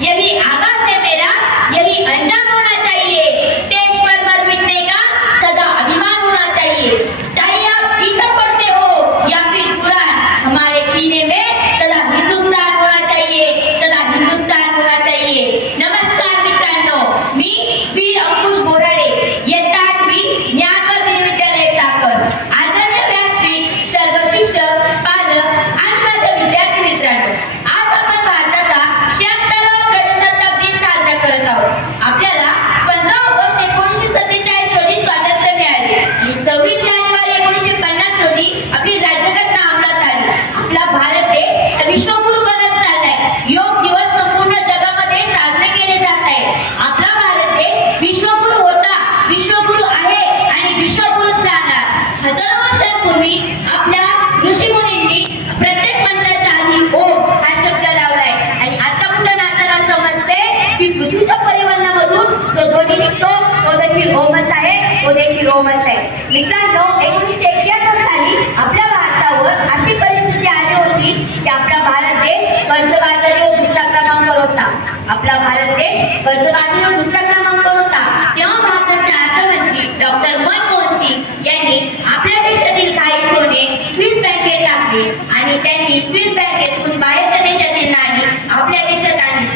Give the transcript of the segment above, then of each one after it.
यही आगाज है मेरा, यही अंजाम होना चाहिए। स्टेज पर मर मिटने का सदा अभिमान होना चाहिए। चाहे आप गीता पढ़ते हो या फिर कुरान, हमारे सीने में सदा हिंदुस्तान होना चाहिए, सदा हिंदुस्तान होना चाहिए। नमस्कार मित्रांनो, मी वीर अंकुश बोराडे, इयत्ता 8वी ज्ञानवर्ध विद्यालय चाकण। आदरणीय व्यासपीठ, सर्व शिक्षक, पालक आणि माझ्या विद्यार्थी मित्रांनो, आज आपण भारताचा 76वा प्रजासत्ताक दिन साजरा करत आहोत। आपल्याला 15 ऑगस्ट 1947 रोजी स्वातंत्र्य मिळाले आणि 26 जानेवारी 1950 रोजी आपली राज्यघटना अंमलात आली। आपला भारत देश विश्वगुरू बनत चाललाय। योग दिवस संपूर्ण जगामध्ये साजरे केले जात आहे। आपला भारत देश विश्वगुरू होता, विश्वगुरू आहे आणि विश्वगुरूच राहणार। हजारो वर्षांपूर्वी आपल्या ऋषीमुनींनी प्रत्येक मंत्राच्या आधी ओम हा शब्द लावलाय आणि आता मुलांना आपल्याला समजते की पृथ्वीच्या परिवहनामधून जो ध्वनी निघतो तो देखील ओमच आहे, तो देखील ओमच आहे। मित्रांनो, 1971 साली आपल्या भारतावर अशी परिस्थिती आली होती की आपला भारत देश कर्जबाजारीवर दुसऱ्या क्रमांकावर होता। आपला भारत देश कर्जबाजारीवर दुसऱ्या क्रमांकावर होता। तेव्हा भारताचे अर्थमंत्री डॉक्टर मनमोहन सिंग यांनी आपल्या देशातील काही सोने स्विस बँकेत टाकले आणि त्यांनी स्विस बँकेतून बाहेरच्या देशातील नाणी आपल्या देशात आणली।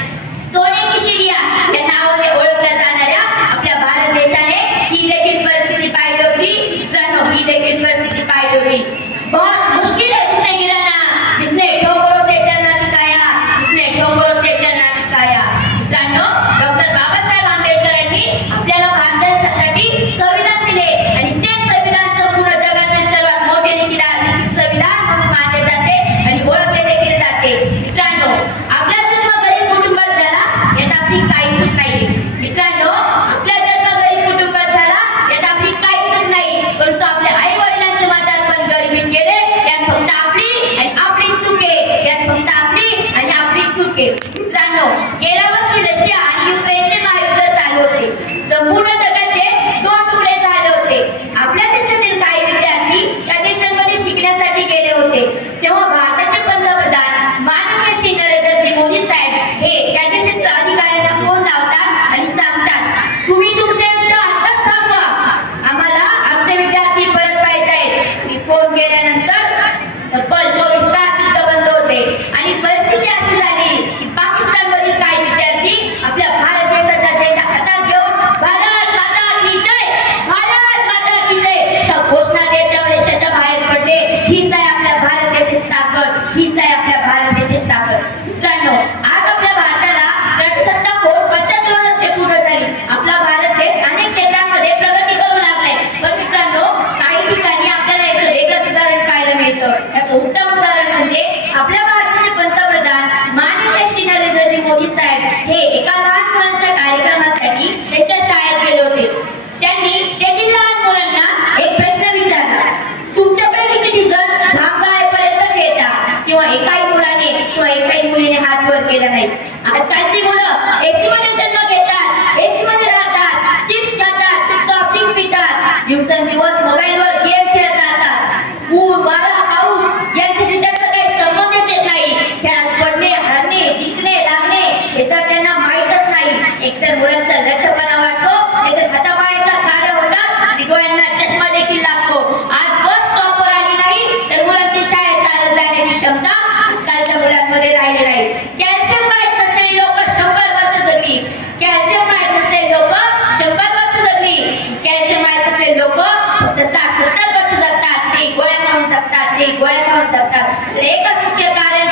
सोने की चिडिया या नावाने ओळखल्या जाणाऱ्या आपल्या भारत देशाने ही देखील परिस्थिती पाहिली होती। मित्रांनो, ही देखील परिस्थिती पाहिली होती। बहुत मुश्किल है जिसने गिराना, जिसने ठोकरों से चलना सिखाया, जिसने ठोकरों से चलना सिखाया। मित्रांनो, डॉक्टर बाबासाहेब आंबेडकरांनी आपल्याला भारतासाठी संविधान दिले आणि ते संविधान संपूर्ण जगातील सर्वात मोठे लिखित संविधान म्हणून मानले जाते आणि ओळखले देखील जाते। मित्रांनो, आपला जन्म गरीब कुटुंबात झाला यात आपली काही चूक नाही। मित्रांनो, आपला जन्म गरीब कुटुंबात झाला यात आपली काही चूक नाही, परंतु आपल्या आई वडिलांचे म्हातारपण गरिबीत गेले यात फक्त आपली आणि आपली चूक आहे, यात फक्त आपली आणि आपली चूक आहे। मित्रांनो, गेल्या वर्षी रशिया आणि युक्रेनचे महायुद्ध चालू होते। संपूर्ण जगाचे 2 तुकडे झाले होते। आपल्या देशातील काही विद्यार्थी त्या देशांमध्ये शिकण्यासाठी गेले होते। तेव्हा भारताचे पंतप्रधान माननीय श्री नरेंद्र मोदी साहेब हे त्या देशाच्या अधिकाऱ्यांना फोन लावतात आणि सांगतात, तुम्ही तुमचे युद्ध आताच थांबवा, आम्हाला आमचे विद्यार्थी परत पाहिजे आहेत। आणि फोन केल्यानंतर तब्बल 24 तास युद्ध बंद होते आणि परिस्थिती अशी झाली की पाकिस्तानमधील काही विद्यार्थी आपल्या भारत देशाचा झेंडा हातात घेऊन भारत माता की जय, भारत माता की जय अशा घोषणा देत त्या देशाच्या बाहेर पडले। हीच आहे आपल्या भारत देशाची ताकद, हीच आहे आपल्या भारत देशाची ताकद। मित्रांनो, आज आपल्या भारताला प्रजासत्ताक होऊन 75 वर्षे पूर्ण झाली। आपला भारत देश अनेक क्षेत्रांमध्ये प्रगती करू लागलाय। पण मित्रांनो, काही ठिकाणी आपल्याला याचं वेगळं उदाहरण पाहायला मिळतं। याचं उत्तम उदाहरण म्हणजे आपल्या भारताचे पंतप्रधान माननीय श्री नरेंद्र मोदी साहेब हे एका लहान मुलांच्या कार्यक्रमासाठी त्यांच्या शाळेत गेले होते। त्यांनी तेथील लहान मुलांना एक प्रश्न विचारला, तुमच्यापैकी किती जण घाम गाळेपर्यंत खेळता? किंवा एकाही मुलाने किंवा एकाही मुलीने हात वर केला नाही। आजकालची मुलं एसी मध्ये जन्म घेतात, एसी मध्ये राहतात, चिप्स खातात, सॉफ्ट ड्रिंक पितात, दिवसेंदिवस मोबाईलवर गेम खेळत राहतात। ऊन, वारा, पाऊस यांच्याशी त्यांचा काही संबंधच येत नाही। खेळात पडणे, हारणे, जिंकणे, लागणे हे तर त्यांना माहीतच नाही। एकतर मुलांचा लठ्ठपणा वाटतो, नाहीतर हातापायाच्या काड्या होतात आणि डोळ्यांना चष्मा देखील लागतो। आज बस स्टॉपवर आली नाही तर मुलांची शाळेत चालत जाण्याची क्षमता आजकालच्या मुलांमध्ये राहिली नाही। कॅल्शियम माहीत नसलेली लोक 100 वर्ष जगली, कॅल्शियम माहीत नसलेली लोक 100 वर्ष जगली, कॅल्शियम माहीत नसलेली लोक फक्त 60-70 वर्ष जगतात। ते गोळ्या खाऊन जगतात, ते गोळ्या खाऊन जगतात। एकच मुख्य कारण